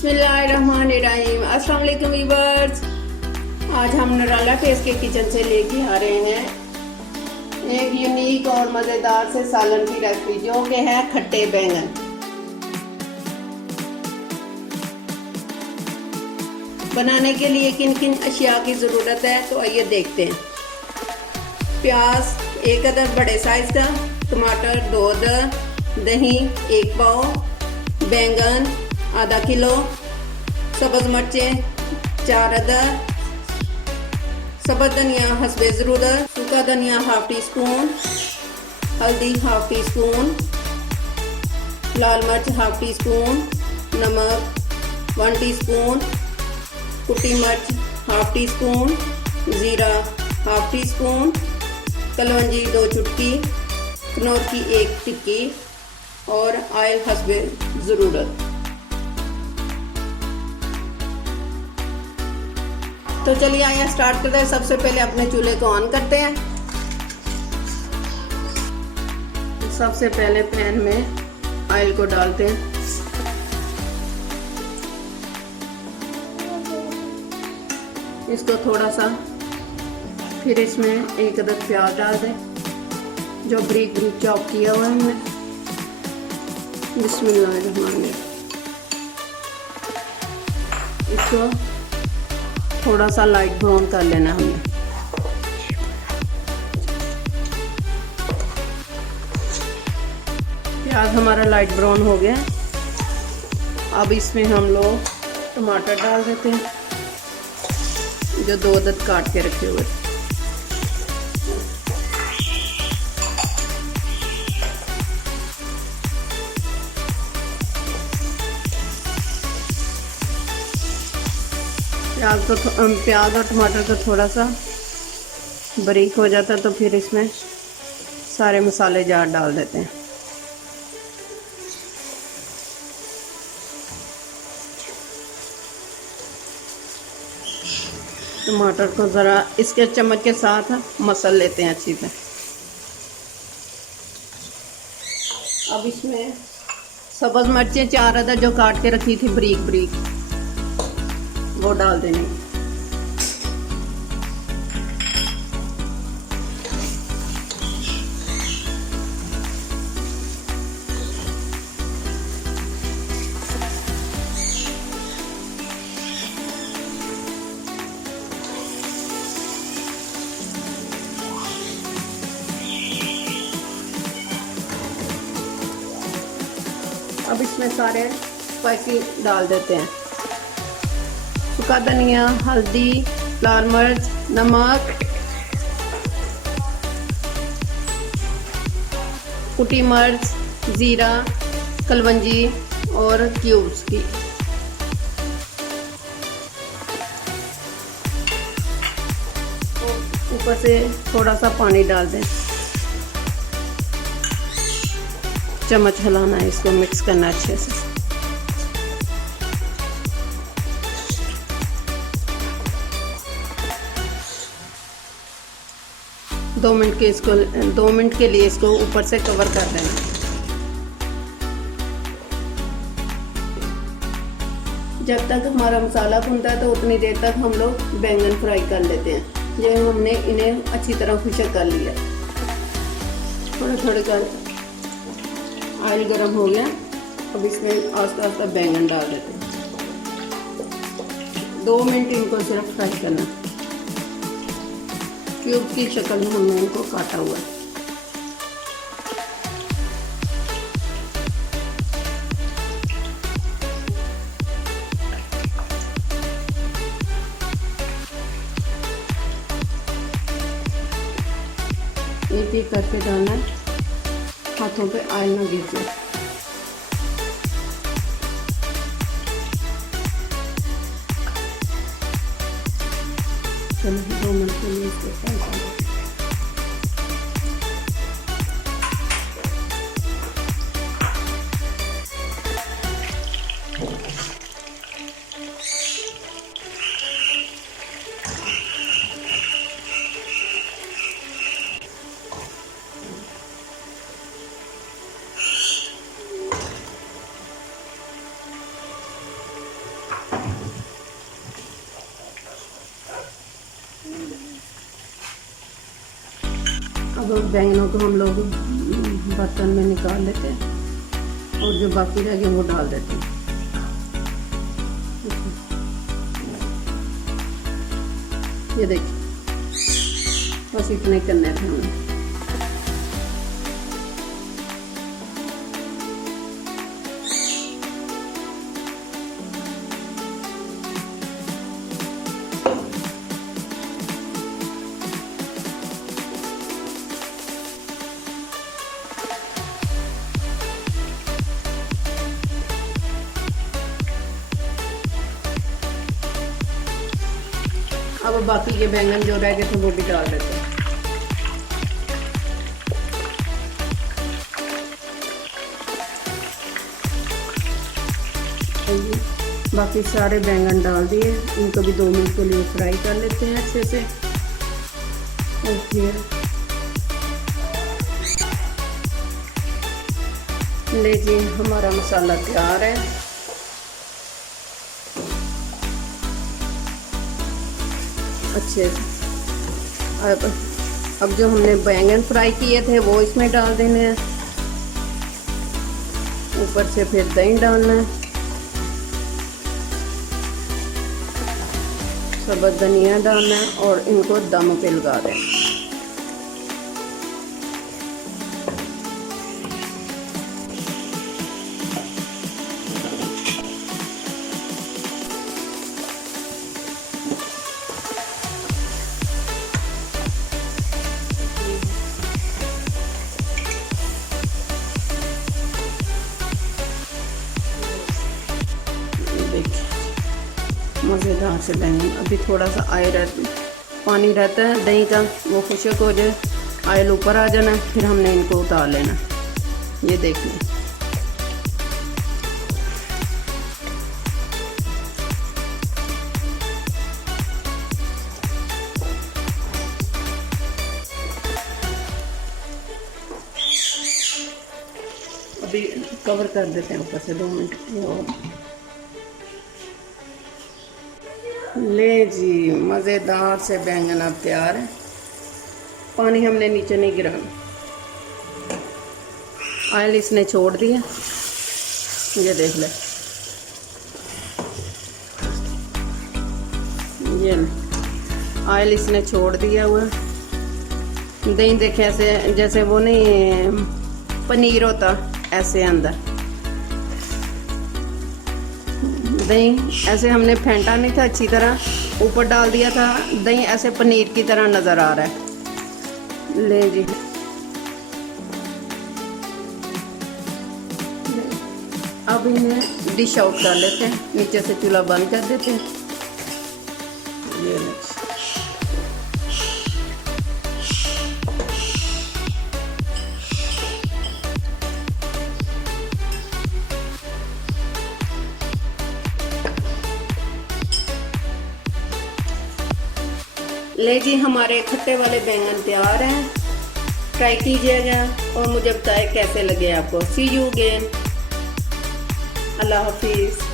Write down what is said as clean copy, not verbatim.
बिस्मिल्लाहिर्रहमानिर्रहीम। अस्सलाम वालेकुम व्यूअर्स। आज हम नराला टेस्ट के किचन से लेके आ रहे हैं एक यूनिक और मज़ेदार से सालन की रेसिपी जो कि है खट्टे बैंगन। बनाने के लिए किन किन अशिया की ज़रूरत है तो आइए देखते हैं। प्याज 1 अदद बड़े साइज़ का, टमाटर 2 अदद, दही 1 पाव, बैंगन आधा किलो, सब्ज़ मिर्चें 4 अदद, सब्ज़ धनिया हस्बे ज़रूरत, सूखा धनिया हाफ टी स्पून, हल्दी हाफ टी स्पून, लाल मिर्च हाफ टी स्पून, नमक 1 टीस्पून, कुटी मिर्च हाफ टी स्पून, ज़ीरा हाफ टी स्पून, कलौंजी 2 चुटकी, कनौर की 1 टिक्की और ऑयल हस्बे ज़रूरत। तो चलिए आइए स्टार्ट करते हैं। सबसे पहले अपने चूल्हे को ऑन करते हैं। सबसे पहले पैन में ऑयल को डालते हैं। इसको थोड़ा सा, फिर इसमें 1 अदद प्याज डाल दें जो बारीक बारीक चॉप किया हुआ है हमने। बिस्मिल्लाहिर्रहमानिर्रहीम। इसको थोड़ा सा लाइट ब्राउन कर लेना हमने। प्याज हमारा लाइट ब्राउन हो गया। अब इसमें हम लोग टमाटर डाल देते हैं जो 2 अदद काट के रखे हुए। प्याज और टमाटर को थोड़ा सा बारीक हो जाता तो फिर इसमें सारे मसाले जार डाल देते हैं। टमाटर को ज़रा इसके चम्मच के साथ मसल लेते हैं अच्छी से। अब इसमें सब्ज़ मिर्चें 4 अदद जो काट के रखी थी बारीक बारीक वो डाल देंगे। अब इसमें सारे स्पाइसी डाल देते हैं। सूखा धनिया, हल्दी, लाल मिर्च, नमक, कुटी मिर्च, ज़ीरा, कलवंजी और क्यूब्स की। ऊपर से थोड़ा सा पानी डाल दें। चम्मच हिलाना है, इसको मिक्स करना अच्छे से। दो मिनट के लिए इसको ऊपर से कवर कर देना। जब तक हमारा मसाला भुनता है तो उतनी देर तक हम लोग बैंगन फ्राई कर लेते हैं। ये हमने इन्हें अच्छी तरह खुशक कर लिया। थोड़े थोड़े कर ऑयल गर्म हो गया। अब इसमें आस्ता आस्ता बैंगन डाल देते हैं। 2 मिनट इनको सिर्फ फ्राई करना। क्यूब की शक्ल में हमने इनको काटा हुआ है। एक करके डालना है, हाथों पे ऑयल ना गिर जाए। चलो 2 मिनट के लिए इसको फ्राई कर दें। अब बैंगनों को हम लोग बर्तन में निकाल लेते हैं और जो बाकी रह गए वो डाल देते हैं। ये देखिए, बस इतने करने थे हमें। अब बाकी के बैंगन जो रह गए थे वो भी डाल देते हैं। बाकी सारे बैंगन डाल दिए, इनको भी 2 मिनट के लिए फ्राई कर लेते हैं अच्छे से। और फिर ले जी, हमारा मसाला तैयार है। अच्छे अब जो हमने बैंगन फ्राई किए थे वो इसमें डाल देने हैं। ऊपर से फिर दही डालना है, सब्ज़ धनिया डालना है और इनको दम पे लगा दें। मज़ेदार से बैंगन। अभी थोड़ा सा पानी रहता है दही का, वो खुशक हो जाए, ऑयल ऊपर आ जाना, फिर हमने इनको उतार लेना। ये देखिए, अभी कवर कर देते हैं ऊपर से 2 मिनट। ले जी, मज़ेदार से बैंगन अब तैयार है। पानी हमने नीचे नहीं गिराना, ऑयल इसने छोड़ दिया। ये देख ले, ये ऑयल इसने छोड़ दिया हुआ। दही देखे ऐसे, जैसे वो नहीं पनीर होता ऐसे अंदर दही ऐसे हमने फेंटा नहीं था, अच्छी तरह ऊपर डाल दिया था। दही ऐसे पनीर की तरह नज़र आ रहा है। ले जी, अब इन्हें डिश आउट कर लेते हैं, नीचे से चूल्हा बंद कर देते हैं। ये ले जी, हमारे खट्टे वाले बैंगन तैयार हैं। ट्राई कीजिएगा और मुझे बताएं कैसे लगे आपको। सी यू अगेन। अल्लाह हाफिज़।